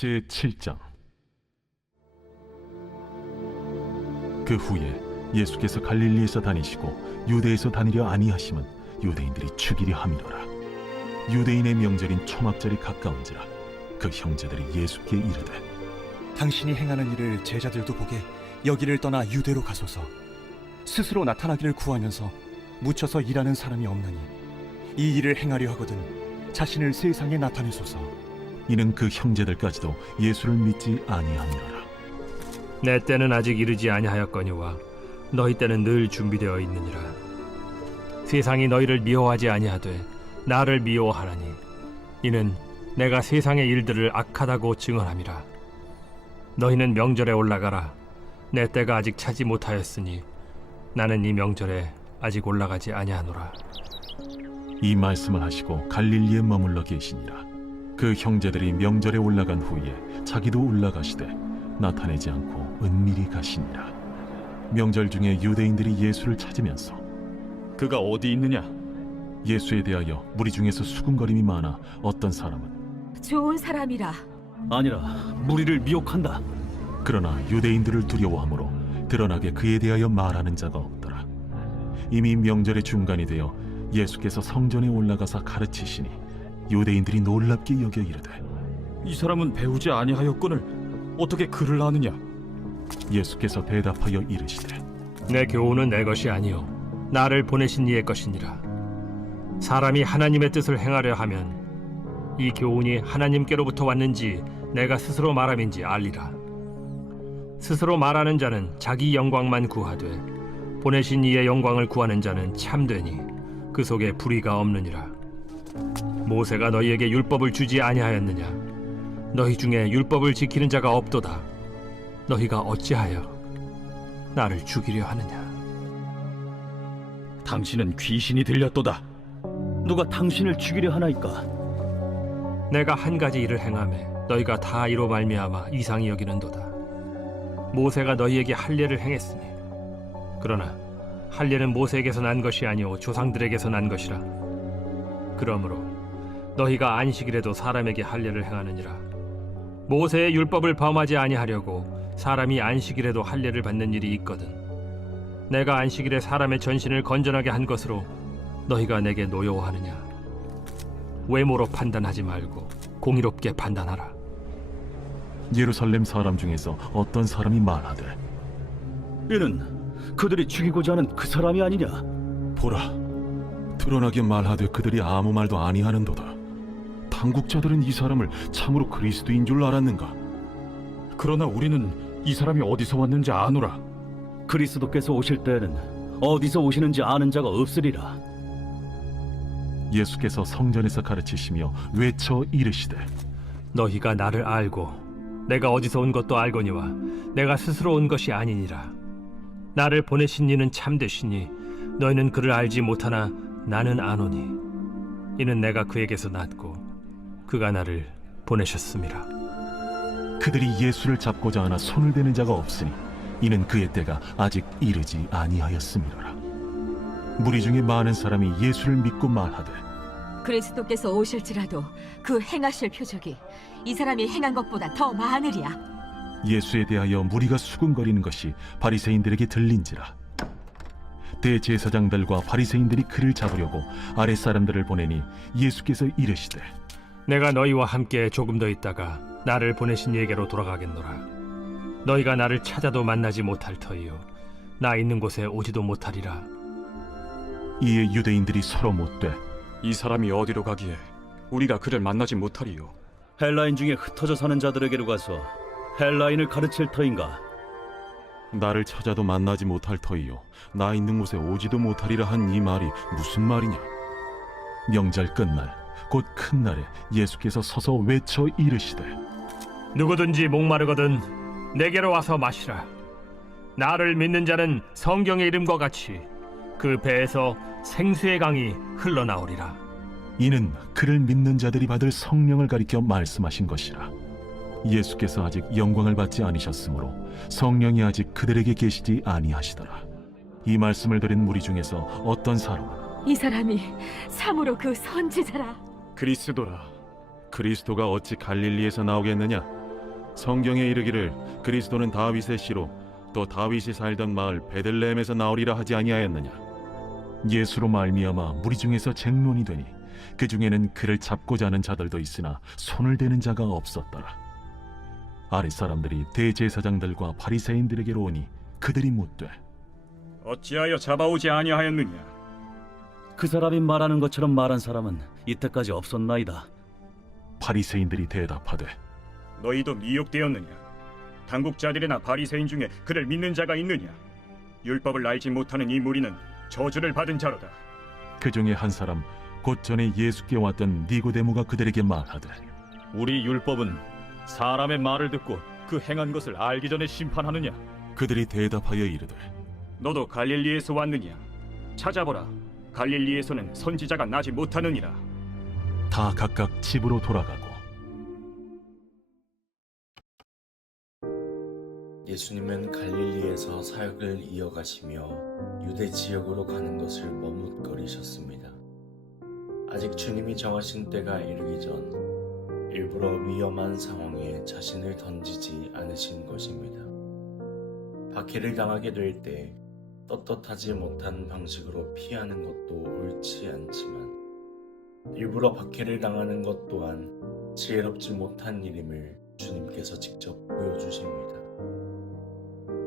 제7장. 그 후에 예수께서 갈릴리에서 다니시고 유대에서 다니려 아니하심은 유대인들이 죽이려 함이로라. 유대인의 명절인 초막절이 가까운지라 그 형제들이 예수께 이르되, 당신이 행하는 일을 제자들도 보게 여기를 떠나 유대로 가소서. 스스로 나타나기를 구하면서 묻혀서 일하는 사람이 없나니 이 일을 행하려 하거든 자신을 세상에 나타내소서. 이는 그 형제들까지도 예수를 믿지 아니함이로라. 내 때는 아직 이르지 아니하였거니와 너희 때는 늘 준비되어 있느니라. 세상이 너희를 미워하지 아니하되 나를 미워하나니 이는 내가 세상의 일들을 악하다고 증언함이라. 너희는 명절에 올라가라. 내 때가 아직 차지 못하였으니 나는 이 명절에 아직 올라가지 아니하노라. 이 말씀을 하시고 갈릴리에 머물러 계시니라. 그 형제들이 명절에 올라간 후에 자기도 올라가시되 나타내지 않고 은밀히 가시니라. 명절 중에 유대인들이 예수를 찾으면서 그가 어디 있느냐? 예수에 대하여 무리 중에서 수군거림이 많아 어떤 사람은 좋은 사람이라. 아니라 무리를 미혹한다. 그러나 유대인들을 두려워하므로 드러나게 그에 대하여 말하는 자가 없더라. 이미 명절의 중간이 되어 예수께서 성전에 올라가사 가르치시니 유대인들이 놀랍게 여겨 이르되, 이 사람은 배우지 아니하였거늘 어떻게 그를 아느냐? 예수께서 대답하여 이르시되, 내 교훈은 내 것이 아니요 나를 보내신 이의 것이니라. 사람이 하나님의 뜻을 행하려 하면 이 교훈이 하나님께로부터 왔는지 내가 스스로 말함인지 알리라. 스스로 말하는 자는 자기 영광만 구하되 보내신 이의 영광을 구하는 자는 참되니 그 속에 불의가 없느니라. 모세가 너희에게 율법을 주지 아니하였느냐? 너희 중에 율법을 지키는 자가 없도다. 너희가 어찌하여 나를 죽이려 하느냐? 당신은 귀신이 들렸도다. 누가 당신을 죽이려 하나이까? 내가 한 가지 일을 행하매 너희가 다 이로 말미암아 이상히 여기는도다. 모세가 너희에게 할례를 행했으니 그러나 할례는 모세에게서 난 것이 아니오 조상들에게서 난 것이라. 그러므로 너희가 안식일에도 사람에게 할례를 행하느니라. 모세의 율법을 범하지 아니하려고 사람이 안식일에도 할례를 받는 일이 있거든. 내가 안식일에 사람의 전신을 건전하게 한 것으로 너희가 내게 노여워하느냐? 외모로 판단하지 말고 공의롭게 판단하라. 예루살렘 사람 중에서 어떤 사람이 말하되, 이는 그들이 죽이고자 하는 그 사람이 아니냐? 보라, 드러나게 말하되 그들이 아무 말도 아니하는도다. 당국자들은 이 사람을 참으로 그리스도인 줄 알았는가? 그러나 우리는 이 사람이 어디서 왔는지 아노라. 그리스도께서 오실 때에는 어디서 오시는지 아는 자가 없으리라. 예수께서 성전에서 가르치시며 외쳐 이르시되, 너희가 나를 알고 내가 어디서 온 것도 알거니와 내가 스스로 온 것이 아니니라. 나를 보내신 이는 참되시니 너희는 그를 알지 못하나 나는 아노니 이는 내가 그에게서 났고 그가 나를 보내셨음이라. 그들이 예수를 잡고자 하나 손을 대는 자가 없으니 이는 그의 때가 아직 이르지 아니하였음이로라. 무리 중에 많은 사람이 예수를 믿고 말하되, 그리스도께서 오실지라도 그 행하실 표적이 이 사람이 행한 것보다 더 많으리야. 예수에 대하여 무리가 수군거리는 것이 바리새인들에게 들린지라. 대제사장들과 바리새인들이 그를 잡으려고 아랫사람들을 보내니 예수께서 이르시되, 내가 너희와 함께 조금 더 있다가 나를 보내신 이에게로 돌아가겠노라. 너희가 나를 찾아도 만나지 못할 터이요 나 있는 곳에 오지도 못하리라. 이에 유대인들이 서로 묻되, 이 사람이 어디로 가기에 우리가 그를 만나지 못하리요? 헬라인 중에 흩어져 사는 자들에게로 가서 헬라인을 가르칠 터인가? 나를 찾아도 만나지 못할 터이요 나 있는 곳에 오지도 못하리라 한 이 말이 무슨 말이냐? 명절 끝날 곧 큰 날에 예수께서 서서 외쳐 이르시되, 누구든지 목마르거든 내게로 와서 마시라. 나를 믿는 자는 성경의 이름과 같이 그 배에서 생수의 강이 흘러나오리라. 이는 그를 믿는 자들이 받을 성령을 가리켜 말씀하신 것이라. 예수께서 아직 영광을 받지 않으셨으므로 성령이 아직 그들에게 계시지 아니하시더라. 이 말씀을 들은 무리 중에서 어떤 사람은 이 사람이 참으로 그 선지자라. 그리스도라. 그리스도가 어찌 갈릴리에서 나오겠느냐? 성경에 이르기를 그리스도는 다윗의 씨로 또 다윗이 살던 마을 베들레헴에서 나오리라 하지 아니하였느냐. 예수로 말미암아 무리 중에서 쟁론이 되니 그 중에는 그를 잡고자 하는 자들도 있으나 손을 대는 자가 없었더라. 아랫 사람들이 대제사장들과 바리새인들에게로 오니 그들이 묻되 어찌하여 잡아오지 아니하였느냐? 그 사람이 말하는 것처럼 말한 사람은 이때까지 없었나이다. 바리새인들이 대답하되 너희도 미혹되었느냐? 당국자들이나 바리새인 중에 그를 믿는 자가 있느냐? 율법을 알지 못하는 이 무리는 저주를 받은 자로다. 그 중에 한 사람 곧 전에 예수께 왔던 니고데모가 그들에게 말하되 우리 율법은 사람의 말을 듣고 그 행한 것을 알기 전에 심판하느냐? 그들이 대답하여 이르되 너도 갈릴리에서 왔느냐? 찾아보라. 갈릴리에서는 선지자가 나지 못하느니라. 다 각각 집으로 돌아가고 예수님은 갈릴리에서 사역을 이어가시며 유대 지역으로 가는 것을 머뭇거리셨습니다. 아직 주님이 정하신 때가 이르기 전 일부러 위험한 상황에 자신을 던지지 않으신 것입니다. 박해를 당하게 될 때 떳떳하지 못한 방식으로 피하는 것도 옳지 않지만 일부러 박해를 당하는 것 또한 지혜롭지 못한 일임을 주님께서 직접 보여주십니다.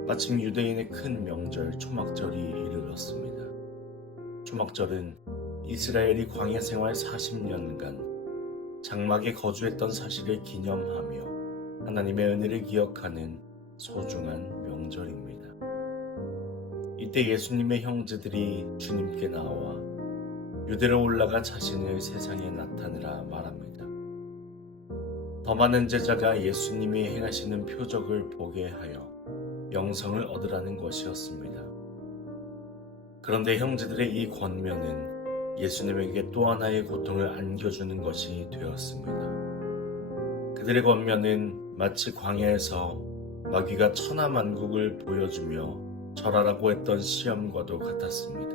마침 유대인의 큰 명절 초막절이 이르렀습니다. 초막절은 이스라엘이 광야 생활 40년간 장막에 거주했던 사실을 기념하며 하나님의 은혜를 기억하는 소중한 명절입니다. 이때 예수님의 형제들이 주님께 나와 유대로 올라가 자신을 세상에 나타내라 말합니다. 더 많은 제자가 예수님이 행하시는 표적을 보게 하여 영성을 얻으라는 것이었습니다. 그런데 형제들의 이 권면은 예수님에게 또 하나의 고통을 안겨주는 것이 되었습니다. 그들의 권면은 마치 광야에서 마귀가 천하만국을 보여주며 절하라고 했던 시험과도 같았습니다.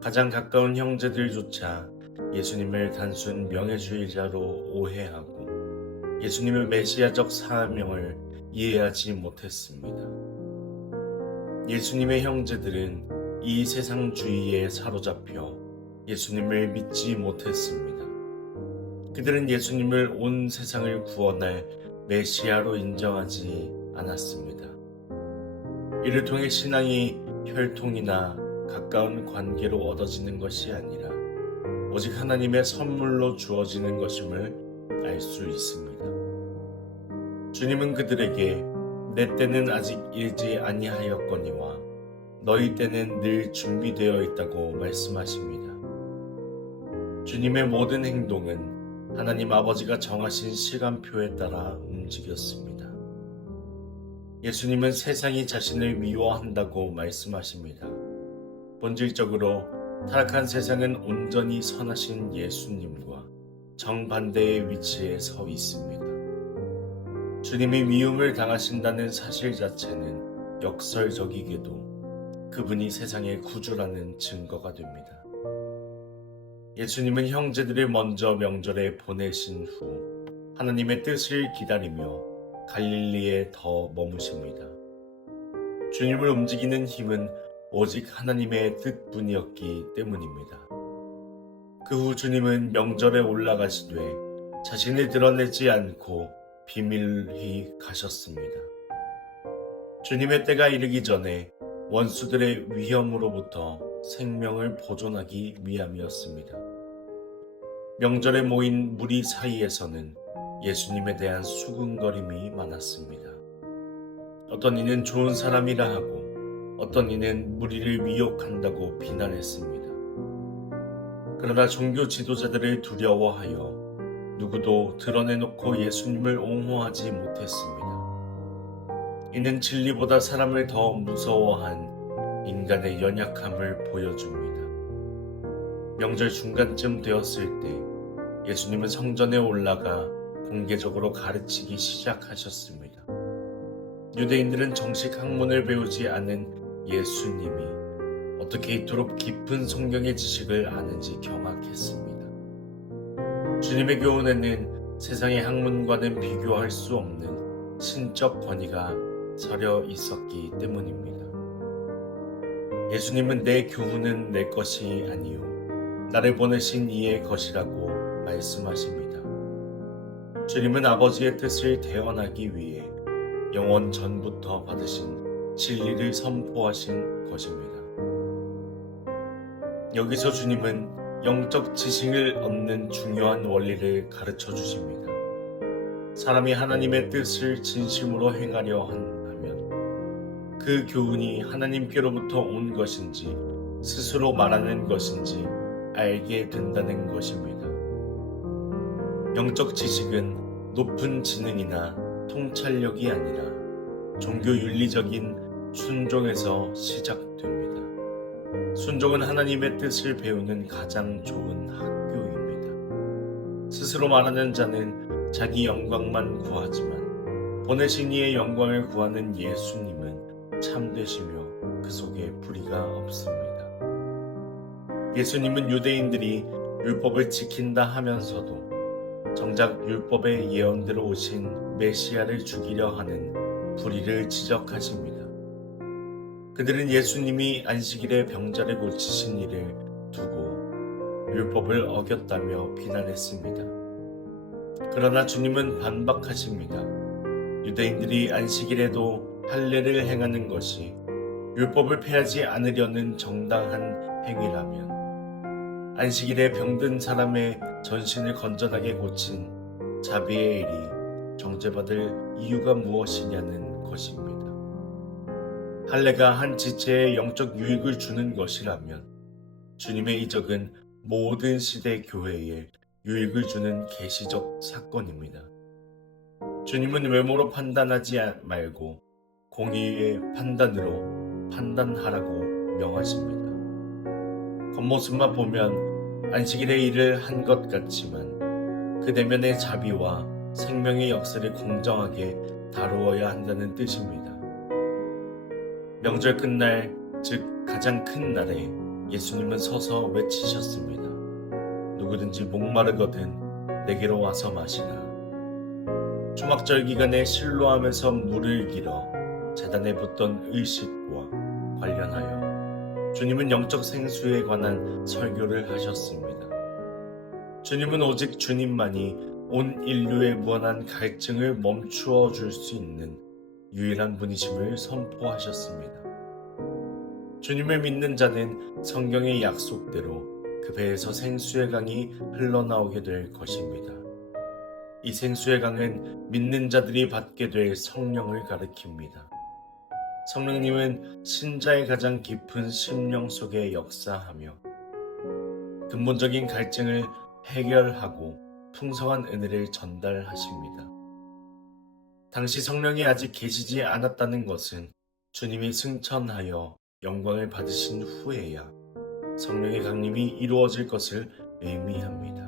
가장 가까운 형제들조차 예수님을 단순 명예주의자로 오해하고 예수님의 메시아적 사명을 이해하지 못했습니다. 예수님의 형제들은 이 세상주의에 사로잡혀 예수님을 믿지 못했습니다. 그들은 예수님을 온 세상을 구원할 메시아로 인정하지 않았습니다. 이를 통해 신앙이 혈통이나 가까운 관계로 얻어지는 것이 아니라 오직 하나님의 선물로 주어지는 것임을 알 수 있습니다. 주님은 그들에게 내 때는 아직 이르지 아니하였거니와 너희 때는 늘 준비되어 있다고 말씀하십니다. 주님의 모든 행동은 하나님 아버지가 정하신 시간표에 따라 움직였습니다. 예수님은 세상이 자신을 미워한다고 말씀하십니다. 본질적으로 타락한 세상은 온전히 선하신 예수님과 정반대의 위치에 서 있습니다. 주님이 미움을 당하신다는 사실 자체는 역설적이게도 그분이 세상의 구주라는 증거가 됩니다. 예수님은 형제들을 먼저 명절에 보내신 후 하나님의 뜻을 기다리며 갈릴리에 더 머무십니다. 주님을 움직이는 힘은 오직 하나님의 뜻뿐이었기 때문입니다. 그 후 주님은 명절에 올라가시되 자신을 드러내지 않고 비밀히 가셨습니다. 주님의 때가 이르기 전에 원수들의 위험으로부터 생명을 보존하기 위함이었습니다. 명절에 모인 무리 사이에서는 예수님에 대한 수군거림이 많았습니다. 어떤 이는 좋은 사람이라 하고 어떤 이는 무리를 미혹한다고 비난했습니다. 그러나 종교 지도자들을 두려워하여 누구도 드러내놓고 예수님을 옹호하지 못했습니다. 이는 진리보다 사람을 더 무서워한 인간의 연약함을 보여줍니다. 명절 중간쯤 되었을 때 예수님은 성전에 올라가 공개적으로 가르치기 시작하셨습니다. 유대인들은 정식 학문을 배우지 않은 예수님이 어떻게 이토록 깊은 성경의 지식을 아는지 경악했습니다. 주님의 교훈에는 세상의 학문과는 비교할 수 없는 신적 권위가 서려 있었기 때문입니다. 예수님은 내 교훈은 내 것이 아니요 나를 보내신 이의 것이라고 말씀하십니다. 주님은 아버지의 뜻을 대언하기 위해 영원 전부터 받으신 진리를 선포하신 것입니다. 여기서 주님은 영적 지식을 얻는 중요한 원리를 가르쳐 주십니다. 사람이 하나님의 뜻을 진심으로 행하려 한다면 그 교훈이 하나님께로부터 온 것인지 스스로 말하는 것인지 알게 된다는 것입니다. 영적 지식은 높은 지능이나 통찰력이 아니라 종교윤리적인 순종에서 시작됩니다. 순종은 하나님의 뜻을 배우는 가장 좋은 학교입니다. 스스로 말하는 자는 자기 영광만 구하지만 보내신 이의 영광을 구하는 예수님은 참되시며 그 속에 불의가 없습니다. 예수님은 유대인들이 율법을 지킨다 하면서도 정작 율법의 예언대로 오신 메시아를 죽이려 하는 불의를 지적하십니다. 그들은 예수님이 안식일에 병자를 고치신 일을 두고 율법을 어겼다며 비난했습니다. 그러나 주님은 반박하십니다. 유대인들이 안식일에도 할례를 행하는 것이 율법을 폐하지 않으려는 정당한 행위라면 안식일에 병든 사람의 전신을 건전하게 고친 자비의 일이 정죄받을 이유가 무엇이냐는 것입니다. 할례가 한 지체에 영적 유익을 주는 것이라면 주님의 이적은 모든 시대 교회에 유익을 주는 계시적 사건입니다. 주님은 외모로 판단하지 말고 공의의 판단으로 판단하라고 명하십니다. 겉모습만 보면 안식일의 일을 한 것 같지만 그 내면의 자비와 생명의 역사를 공정하게 다루어야 한다는 뜻입니다. 명절 끝날, 즉 가장 큰 날에 예수님은 서서 외치셨습니다. 누구든지 목마르거든 내게로 와서 마시라. 초막절 기간에 실로암에서 물을 길어 제단에 붓던 의식과 관련하여 주님은 영적 생수에 관한 설교를 하셨습니다. 주님은 오직 주님만이 온 인류의 무한한 갈증을 멈추어 줄 수 있는 유일한 분이심을 선포하셨습니다. 주님을 믿는 자는 성경의 약속대로 그 배에서 생수의 강이 흘러나오게 될 것입니다. 이 생수의 강은 믿는 자들이 받게 될 성령을 가리킵니다. 성령님은 신자의 가장 깊은 심령 속에 역사하며 근본적인 갈증을 해결하고 풍성한 은혜를 전달하십니다. 당시 성령이 아직 계시지 않았다는 것은 주님이 승천하여 영광을 받으신 후에야 성령의 강림이 이루어질 것을 의미합니다.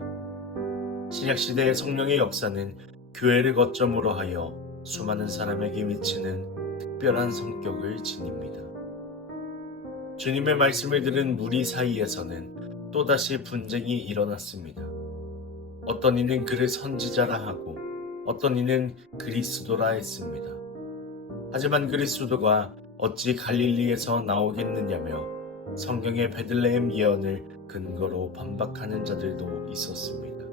신약시대의 성령의 역사는 교회를 거점으로 하여 수많은 사람에게 미치는 특별한 성격을 지닙니다. 주님의 말씀을 들은 무리 사이에서는 또다시 분쟁이 일어났습니다. 어떤 이는 그를 선지자라 하고 어떤 이는 그리스도라 했습니다. 하지만 그리스도가 어찌 갈릴리에서 나오겠느냐며 성경의 베들레헴 예언을 근거로 반박하는 자들도 있었습니다.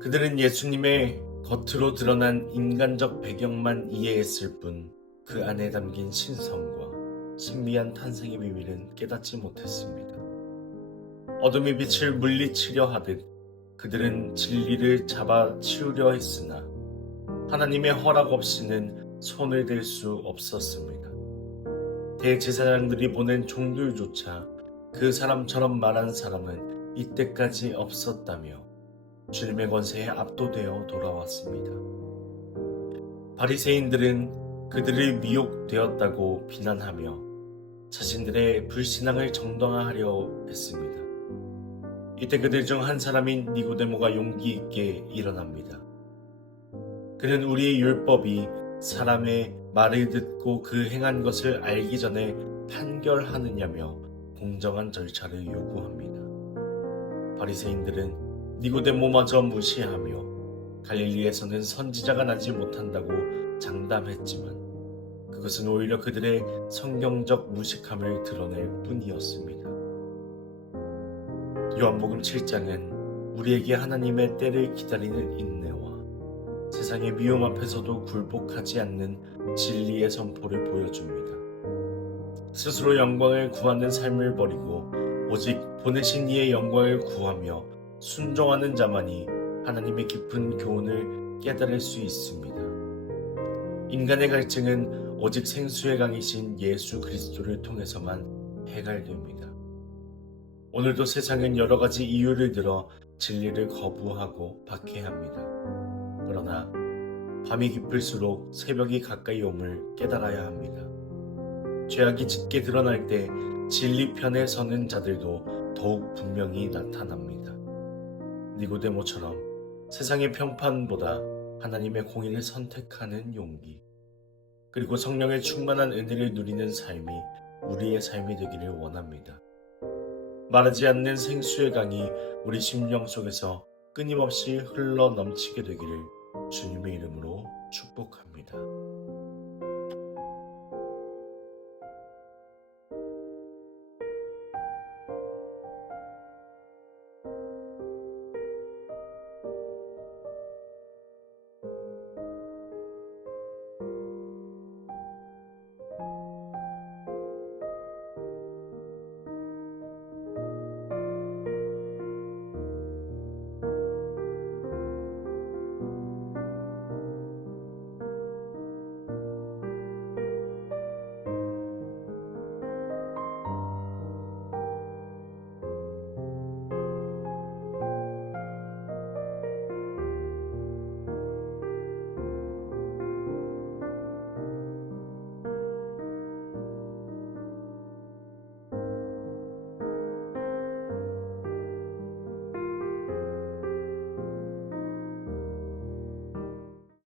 그들은 예수님의 겉으로 드러난 인간적 배경만 이해했을 뿐 그 안에 담긴 신성과 신비한 탄생의 비밀은 깨닫지 못했습니다. 어둠이 빛을 물리치려 하듯 그들은 진리를 잡아치우려 했으나 하나님의 허락 없이는 손을 댈 수 없었습니다. 대제사장들이 보낸 종들조차 그 사람처럼 말한 사람은 이때까지 없었다며 주님의 권세에 압도되어 돌아왔습니다. 바리새인들은 그들을 미혹되었다고 비난하며 자신들의 불신앙을 정당화하려 했습니다. 이때 그들 중 한 사람인 니고데모가 용기 있게 일어납니다. 그는 우리의 율법이 사람의 말을 듣고 그 행한 것을 알기 전에 판결하느냐며 공정한 절차를 요구합니다. 바리새인들은 니고데모마저 무시하며 갈릴리에서는 선지자가 나지 못한다고 장담했지만 그것은 오히려 그들의 성경적 무식함을 드러낼 뿐이었습니다. 요한복음 7장은 우리에게 하나님의 때를 기다리는 인내와 세상의 미움 앞에서도 굴복하지 않는 진리의 선포를 보여줍니다. 스스로 영광을 구하는 삶을 버리고 오직 보내신 이의 영광을 구하며 순종하는 자만이 하나님의 깊은 교훈을 깨달을 수 있습니다. 인간의 갈증은 오직 생수의 강이신 예수 그리스도를 통해서만 해결됩니다. 오늘도 세상은 여러 가지 이유를 들어 진리를 거부하고 박해합니다. 그러나 밤이 깊을수록 새벽이 가까이 옴을 깨달아야 합니다. 죄악이 짙게 드러날 때 진리 편에 서는 자들도 더욱 분명히 나타납니다. 니고데모처럼 세상의 평판보다 하나님의 공의를 선택하는 용기, 그리고 성령의 충만한 은혜를 누리는 삶이 우리의 삶이 되기를 원합니다. 마르지 않는 생수의 강이 우리 심령 속에서 끊임없이 흘러 넘치게 되기를 주님의 이름으로 축복합니다.